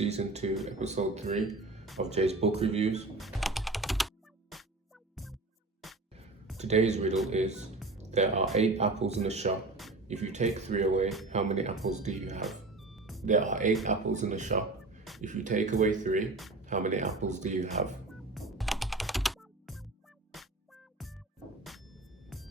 Season 2, Episode 3 of Jay's Book Reviews. Today's riddle is, there are 8 apples in the shop. If you take 3 away, how many apples do you have? There are 8 apples in the shop. If you take away 3, how many apples do you have?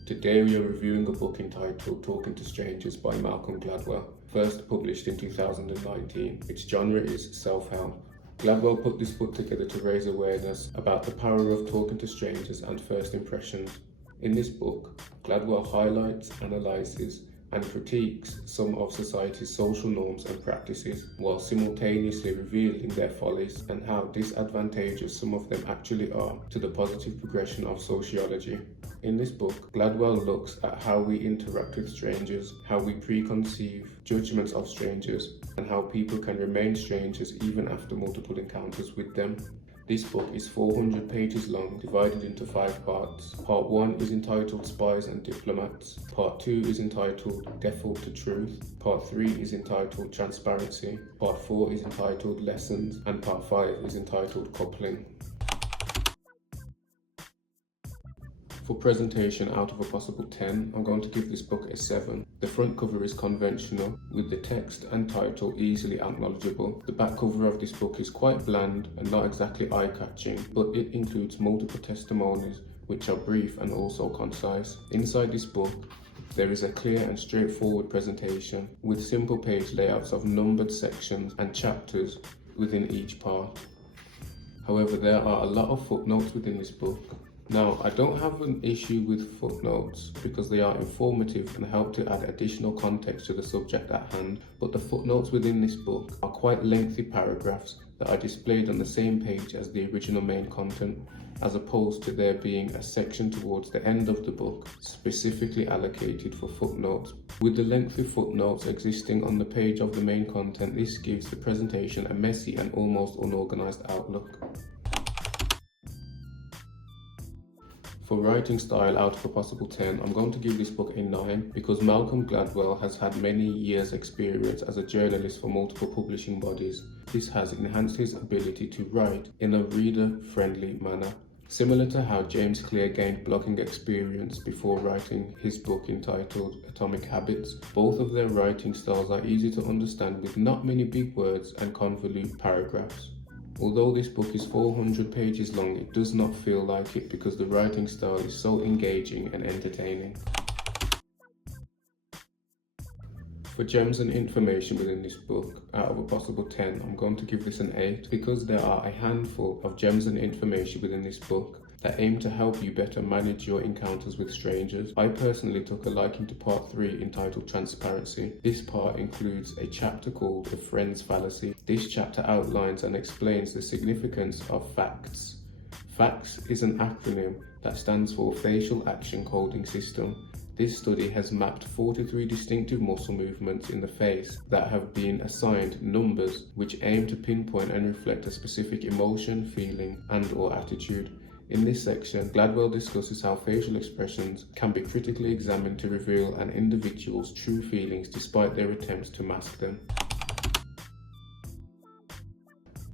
Today we are reviewing a book entitled Talking to Strangers by Malcolm Gladwell, first published in 2019. Its genre is self-help. Gladwell put this book together to raise awareness about the power of talking to strangers and first impressions. In this book, Gladwell highlights, analyses, and critiques some of society's social norms and practices, while simultaneously revealing their follies and how disadvantageous some of them actually are to the positive progression of sociology. In this book, Gladwell looks at how we interact with strangers, how we preconceive judgments of strangers, and how people can remain strangers even after multiple encounters with them. This book is 400 pages long, divided into 5 parts. Part 1 is entitled Spies and Diplomats. Part 2 is entitled Default to Truth. Part 3 is entitled Transparency. Part 4 is entitled Lessons. And Part 5 is entitled Coupling. For presentation out of a possible 10, I'm going to give this book a 7. The front cover is conventional, with the text and title easily acknowledgeable. The back cover of this book is quite bland and not exactly eye-catching, but it includes multiple testimonies which are brief and also concise. Inside this book, there is a clear and straightforward presentation with simple page layouts of numbered sections and chapters within each part. However, there are a lot of footnotes within this book. Now, I don't have an issue with footnotes because they are informative and help to add additional context to the subject at hand, but the footnotes within this book are quite lengthy paragraphs that are displayed on the same page as the original main content, as opposed to there being a section towards the end of the book specifically allocated for footnotes. With the lengthy footnotes existing on the page of the main content, this gives the presentation a messy and almost unorganized outlook. For writing style out of a possible 10, I'm going to give this book a 9 because Malcolm Gladwell has had many years' experience as a journalist for multiple publishing bodies. This has enhanced his ability to write in a reader-friendly manner. Similar to how James Clear gained blogging experience before writing his book entitled Atomic Habits, both of their writing styles are easy to understand with not many big words and convolute paragraphs. Although this book is 400 pages long, it does not feel like it because the writing style is so engaging and entertaining. For gems and information within this book, out of a possible 10, I'm going to give this an 8 because there are a handful of gems and information within this book that aim to help you better manage your encounters with strangers. I personally took a liking to part 3 entitled Transparency. This part includes a chapter called The Friend's Fallacy. This chapter outlines and explains the significance of FACTS. FACTS is an acronym that stands for Facial Action Coding System. This study has mapped 43 distinctive muscle movements in the face that have been assigned numbers which aim to pinpoint and reflect a specific emotion, feeling, and/or attitude. In this section, Gladwell discusses how facial expressions can be critically examined to reveal an individual's true feelings despite their attempts to mask them.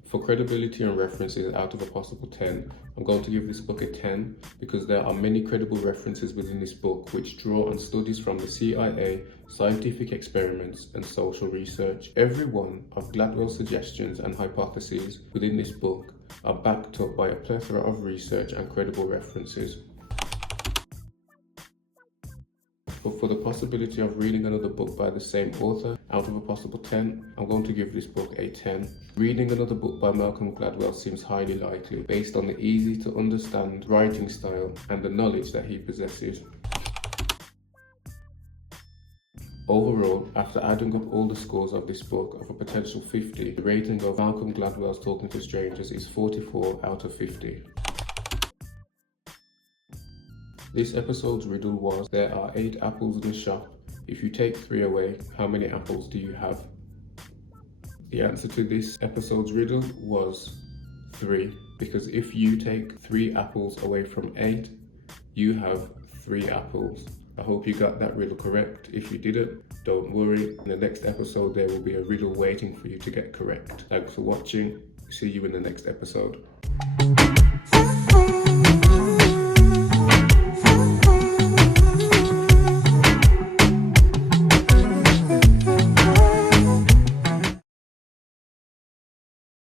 For credibility and references out of a possible 10, I'm going to give this book a 10 because there are many credible references within this book which draw on studies from the CIA, scientific experiments, and social research. Every one of Gladwell's suggestions and hypotheses within this book are backed up by a plethora of research and credible references. But for the possibility of reading another book by the same author, out of a possible 10, I'm going to give this book a 10. Reading another book by Malcolm Gladwell seems highly likely based on the easy to understand writing style and the knowledge that he possesses. Overall, after adding up all the scores of this book of a potential 50, the rating of Malcolm Gladwell's Talking to Strangers is 44 out of 50. This episode's riddle was, there are 8 apples in the shop. If you take 3 away, how many apples do you have? The answer to this episode's riddle was 3, because if you take 3 apples away from 8, you have 3 apples. I hope you got that riddle correct. If you didn't, don't worry. In the next episode, there will be a riddle waiting for you to get correct. Thanks for watching. See you in the next episode.